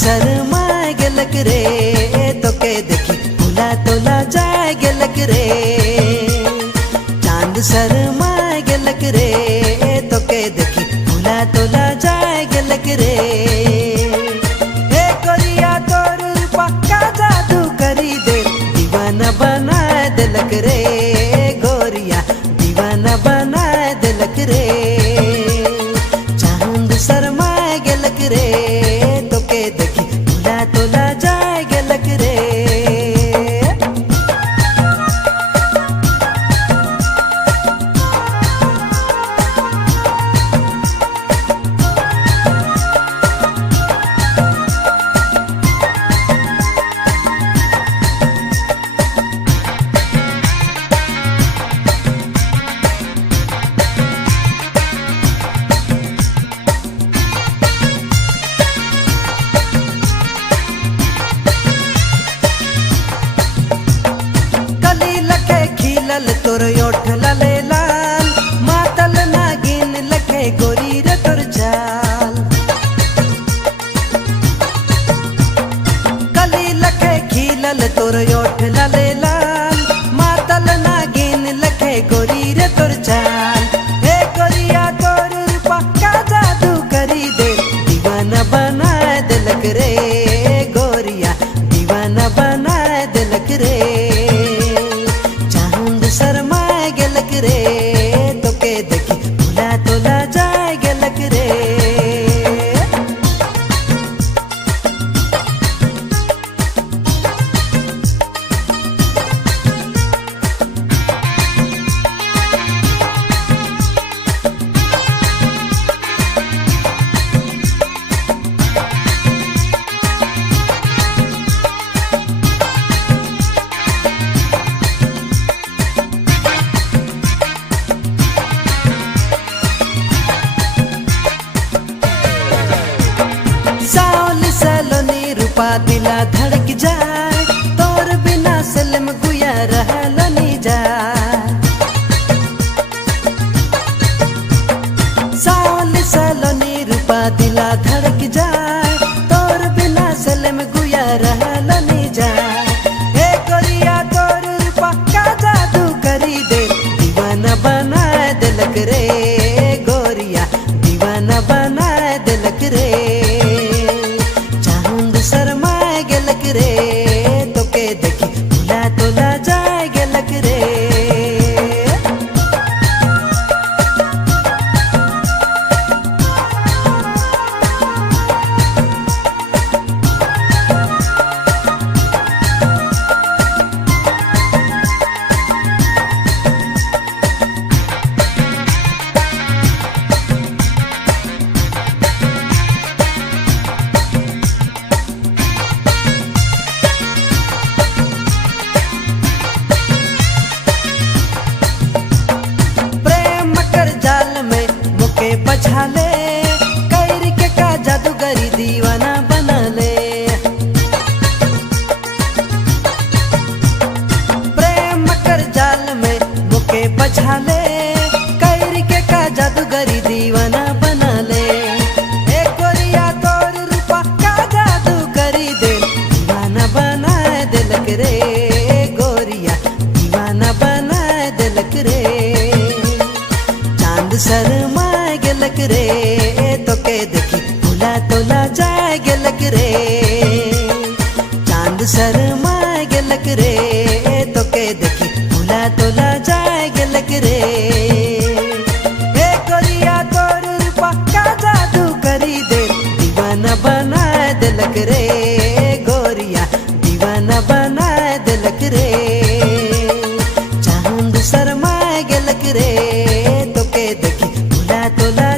शर्मा गेलक रे तोके देखी भुला तोला जाए गेलक रे। चांद शर्मा गेलक रे तोके देखी भुला तोला जाए गेलक रे। हे कोरिया तोर रूपा का जादू करी दे दीवाना बना देलक रे। गोरिया दीवाना बना देलक रे। चांद शर्मा गेलक रे तोके देखी भुला तोला जाए गेलक रे। तोर ओठ लाले लाल मातल नागिन लखे गोरी रे तोर चाल। कली लखे खिलल तोर ओठ लाले लाल मातल नागिन लखे गोरी रे तोर चाल। हे गोरिया तोर रूपा का जादू करी दे दीवाना बना देलक रे। गोरिया दीवाना बना देलक रे। शर्मा गेलक रे तोके देखी भुला तोला जाए गेलक रे। दिला धड़क जाए तोर बिना सलम गुया रहल नी जाए। साल सलोनी रूपा दिला धड़क जाए तोर बिना सलम गुया रहल नी जाए। हे गोरिया तोर रूपा का जादू करी दे दीवाना बना देलक रे। गोरिया दीवाना बना देलक रे। शर्मा गेलक रे तोके देखी भुला तोला जाए गेलक रे। बचा ले कैर के का जादूगरी दीवाना बना ले। प्रेम कर जाल में मुके बचा ले कैर के का जादूगरी दीवाना बना ले। ए गोरिया तोर रूपा का जादू करी दे दीवाना बना देलक रे। गोरिया दीवाना बना देलक रे। चांद शर्मा गेलक रे तोके देखी भुला तोला जाए गेलक रे। चांद शर्मा गेलक रे तोके देखी भुला तोला जाए गेलक रे। हे गोरिया तोर रूपा का जादू करी दे दीवाना बना देलक रे। गोरिया दीवाना बना देलक रे। चांद शर्मा गेलक रे तोके देखी भुला तोला